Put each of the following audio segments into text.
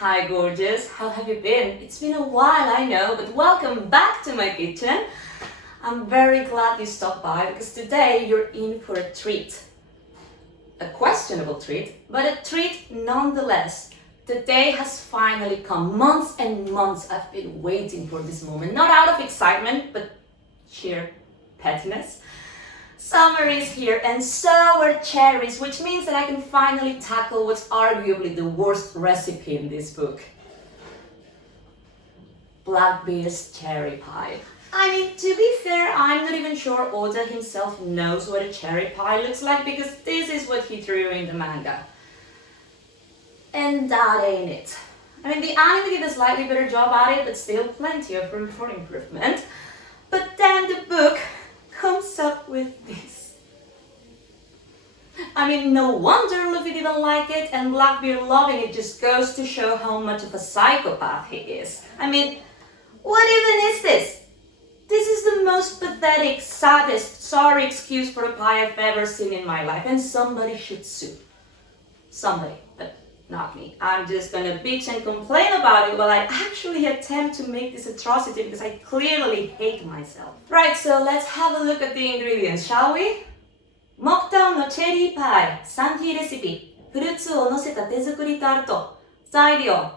Hi gorgeous, how have you been? It's been a while, I know, but welcome back to my kitchen. I'm very glad you stopped by because today you're in for a treat. A questionable treat, but a treat nonetheless. The day has finally come. Months and months I've been waiting for this moment, not out of excitement, but sheer pettiness. Summer is here and so are cherries, which means that I can finally tackle what's arguably the worst recipe in this book. Blackbeard's cherry pie. I mean, to be fair, I'm not even sure Oda himself knows what a cherry pie looks like because this is what he drew in the manga. And that ain't it. I mean, the anime did a slightly better job at it, but still plenty of room for improvement. But then the book comes up with this. I mean, no wonder Luffy didn't like it, and Blackbeard loving it just goes to show how much of a psychopath he is. I mean, what even is this? This is the most pathetic, saddest, sorry excuse for a pie I've ever seen in my life, and somebody should sue. Somebody, but not me. I'm just gonna bitch and complain about it while I actually attempt to make this atrocity because I clearly hate myself. Right, so let's have a look at the ingredients, shall we? Mocktown no cherry pie, Sanji recipe. フルーツを乗せた手作りタルト。材料、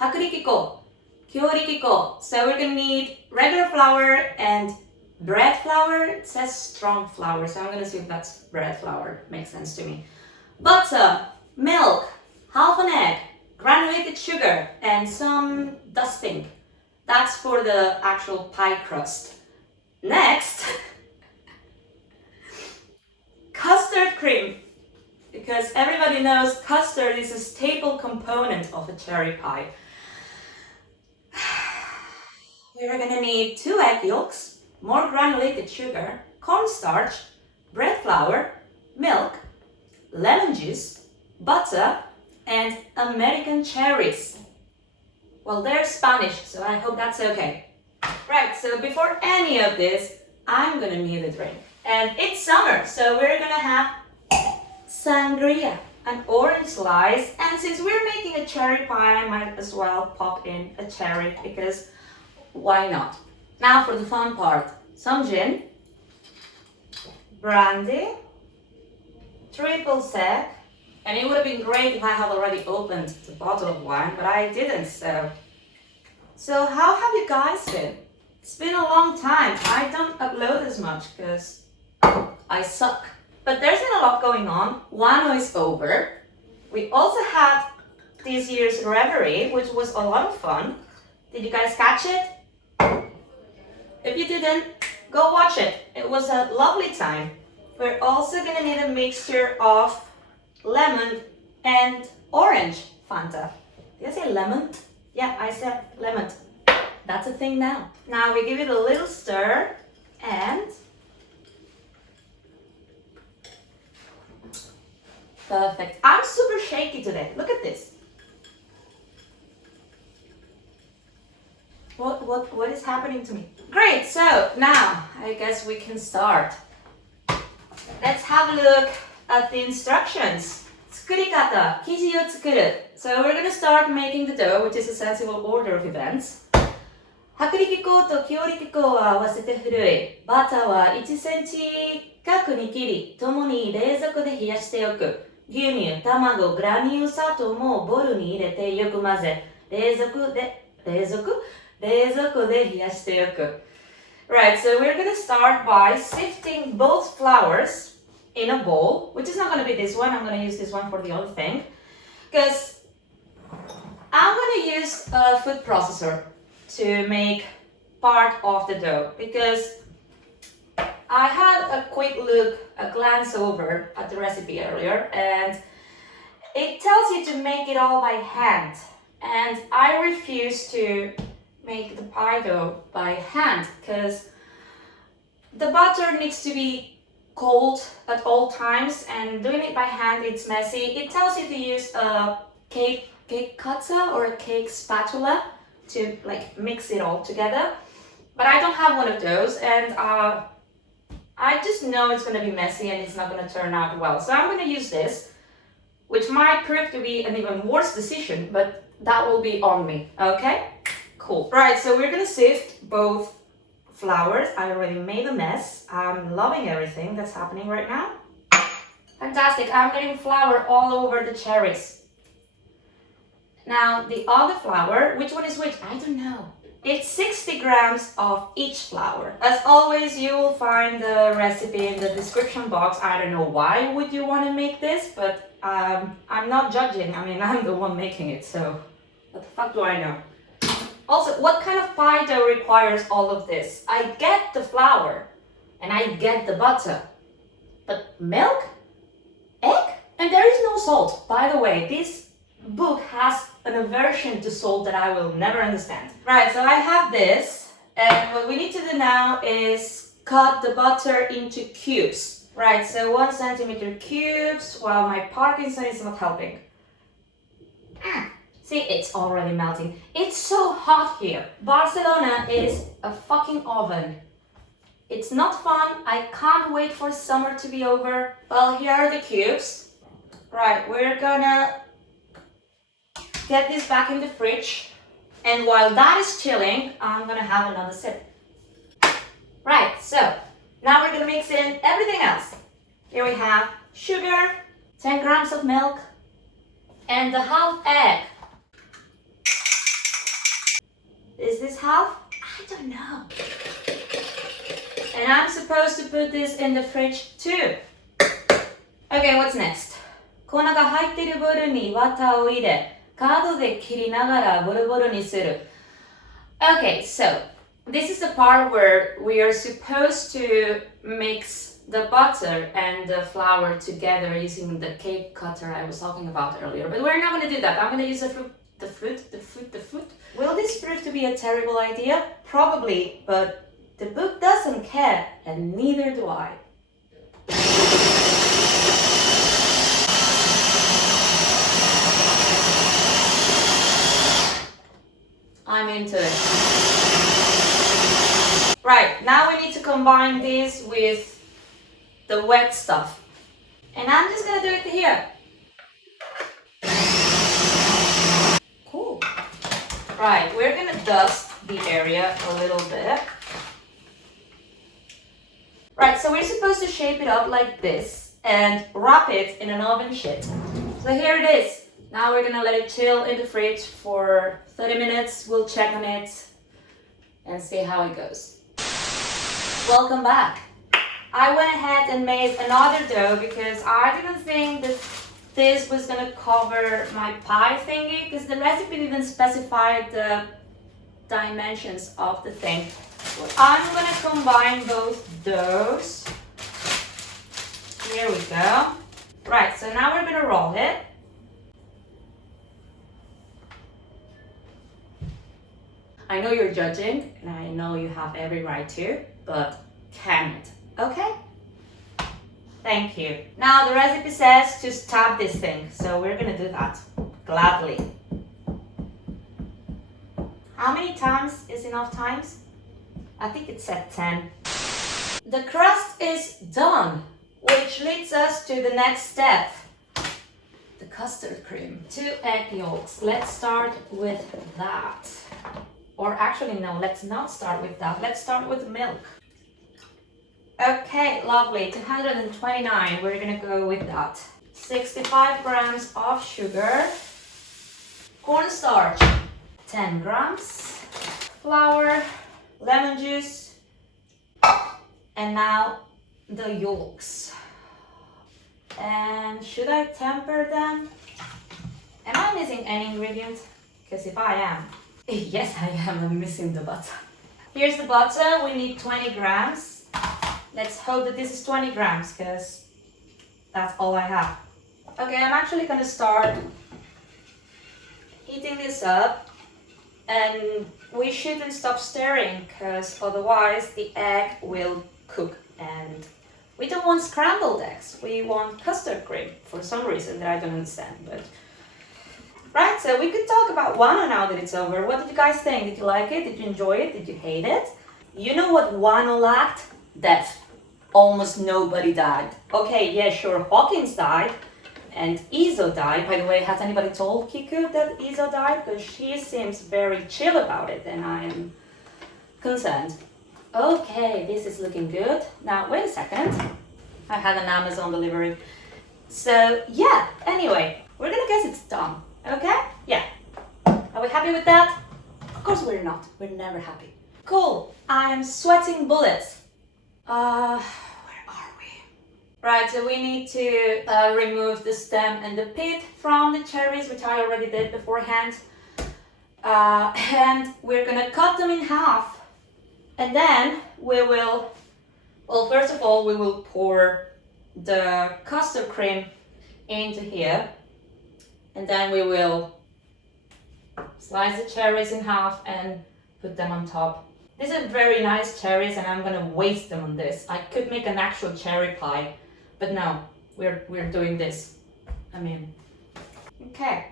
薄力粉、強力粉. So we're gonna need regular flour and bread flour. It says strong flour, so I'm gonna assume that's bread flour. Makes sense to me. Butter, milk, half an egg, granulated sugar, and some dusting. That's for the actual pie crust. Next, custard cream. Because everybody knows custard is a staple component of a cherry pie. We're gonna need 2 egg yolks, more granulated sugar, cornstarch, bread flour, milk, lemon juice, butter, and American cherries. Well, they're Spanish, so I hope that's okay. Right, so before any of this, I'm gonna need a drink. And it's summer, so we're gonna have Sangria, an orange slice, and since we're making a cherry pie, I might as well pop in a cherry because why not? Now for the fun part. Some gin, brandy, triple sec, and it would have been great if I had already opened the bottle of wine, but I didn't, So how have you guys been? It's been a long time. I don't upload as much because I suck. But there's been a lot going on. Wano is over. We also had this year's Reverie, which was a lot of fun. Did you guys catch it? If you didn't, go watch it. It was a lovely time. We're also gonna need a mixture of lemon and orange Fanta. Did I say lemon? Yeah, I said lemon. That's a thing now. Now we give it a little stir and perfect. I'm super shaky today. Look at this. What is happening to me? Great, so now I guess we can start. Let's have a look at the instructions. 作り方、生地を作る. So we're gonna start making the dough, which is a sensible order of events. 薄力粉と強力粉を合わせてふるい。バターは1センチ角に切り、共に冷蔵庫で冷やしておく。牛乳、卵、グラニュー砂糖もボウルに入れてよく混ぜ、冷蔵庫で冷やしておく. Right, so we're gonna start by sifting both flours in a bowl, which is not gonna be this one. I'm gonna use this one for the other thing, because I'm gonna use a food processor to make part of the dough, because I had a quick look, a glance over at the recipe earlier, and it tells you to make it all by hand. And I refuse to make the pie dough by hand because the butter needs to be cold at all times, and doing it by hand, it's messy. It tells you to use a cake cutter or a cake spatula to like mix it all together. But I don't have one of those, and I just know it's gonna be messy and it's not gonna turn out well. So I'm gonna use this. which might prove to be an even worse decision, but that will be on me, okay? Cool. Right, so we're gonna sift both flours. I already made a mess. I'm loving everything that's happening right now. Fantastic, I'm getting flour all over the cherries. Now, the other flour, which one is which? I don't know. It's 60 grams of each flour. As always, you will find the recipe in the description box. I don't know why would you want to make this, but I'm not judging. I mean, I'm the one making it, so what the fuck do I know? Also, what kind of pie dough requires all of this? I get the flour and I get the butter, but milk? Egg? And there is no salt. By the way, this book has an aversion to salt that I will never understand. Right, so I have this, and what we need to do now is cut the butter into cubes. Right, so 1 centimeter cubes, while my Parkinson is not helping. See, it's already melting. It's so hot here. Barcelona is a fucking oven. It's not fun. I can't wait for summer to be over. Well, here are the cubes. Right, we're gonna get this back in the fridge. And while that is chilling, I'm gonna have another sip. Right, so now we're gonna mix in everything else. Here we have sugar, 10 grams of milk, and the half egg. Is this half? I don't know. And I'm supposed to put this in the fridge too. Okay, what's next? 粉が入っているボウルにバターを入れ、カードで切りながらボロボロにする. Okay, so this is the part where we are supposed to mix the butter and the flour together using the cake cutter I was talking about earlier. But we're not going to do that. I'm going to use the fruit. Will this prove to be a terrible idea? Probably, but the book doesn't care, and neither do I. I'm into it. Right, now we need to combine this with the wet stuff. And I'm just gonna do it here. Cool. Right, we're gonna dust the area a little bit. Right, so we're supposed to shape it up like this and wrap it in an oven sheet. So here it is. Now we're gonna let it chill in the fridge for 30 minutes. We'll check on it and see how it goes. Welcome back. I went ahead and made another dough because I didn't think that this was gonna cover my pie thingy because the recipe didn't specify the dimensions of the thing. I'm gonna combine both doughs. Here we go. Right, so now we're gonna roll it. I know you're judging, and I know you have every right to, but can it, okay? Thank you. Now the recipe says to stab this thing, so we're gonna do that, gladly. How many times is enough times? I think it said 10. The crust is done, which leads us to the next step. The custard cream. 2 egg yolks. Let's start with that. Or actually, no, let's not start with that. Let's start with milk. Okay, lovely. 229, we're gonna go with that. 65 grams of sugar. Cornstarch, 10 grams. Flour, lemon juice. And now the yolks. And should I temper them? Am I missing any ingredient? Because if I am, yes I am, I'm missing the butter. Here's the butter, we need 20 grams. Let's hope that this is 20 grams because that's all I have. Okay, I'm actually gonna start heating this up and we shouldn't stop stirring because otherwise the egg will cook and we don't want scrambled eggs, we want custard cream for some reason that I don't understand. But right, so we could talk about Wano now that it's over. What did you guys think? Did you like it? Did you enjoy it? Did you hate it? You know what Wano lacked? Death. Almost nobody died. Okay, yeah, sure, Hawkins died And Izo died. By the way, has anybody told Kiku that Izo died? Because she seems very chill about it and I'm concerned. Okay, this is looking good. Now, wait a second. I had an Amazon delivery. So, yeah, anyway, we're gonna guess it's done. Okay? Yeah. Are we happy with that? Of course we're not. We're never happy. Cool. I am sweating bullets. Where are we? Right, so we need to remove the stem and the pit from the cherries, which I already did beforehand. And we're gonna cut them in half. And then we will, well, first of all, we will pour the custard cream into here. And then we will slice the cherries in half and put them on top. These are very nice cherries and I'm gonna waste them on this. I could make an actual cherry pie, but no, we're doing this. I mean, okay.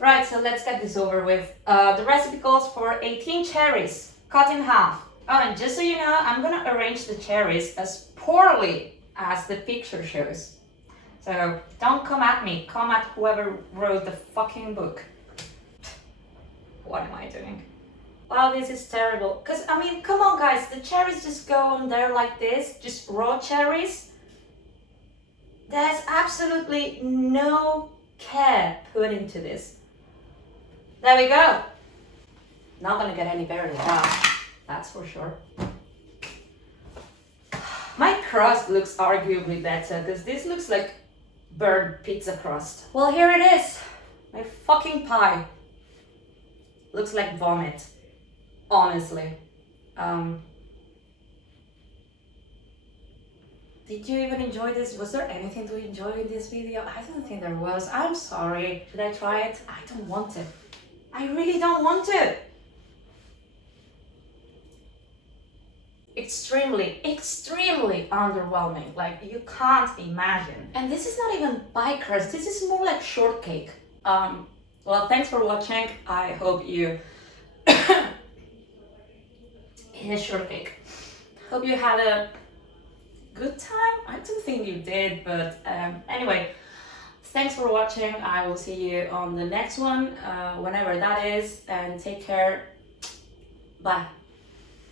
Right, so let's get this over with. The recipe calls for 18 cherries cut in half. Oh, and just so you know, I'm gonna arrange the cherries as poorly as the picture shows. So don't come at me, come at whoever wrote the fucking book. What am I doing? Wow, this is terrible. Cause I mean, come on guys, the cherries just go on there like this, just raw cherries. There's absolutely no care put into this. There we go. Not gonna get any better than that, that's for sure. My crust looks arguably better because this looks like burnt pizza crust. Well, here it is. My fucking pie. Looks like vomit, honestly. Did you even enjoy this? Was there anything to enjoy in this video? I don't think there was. I'm sorry. Should I try it? I don't want to. I really don't want to. Extremely underwhelming. Like, you can't imagine. And this is not even pie crust. This is more like shortcake. Well, thanks for watching. I hope you eat a shortcake. Hope you had a good time. I don't think you did, but anyway, thanks for watching. I will see you on the next one, whenever that is, and take care. Bye.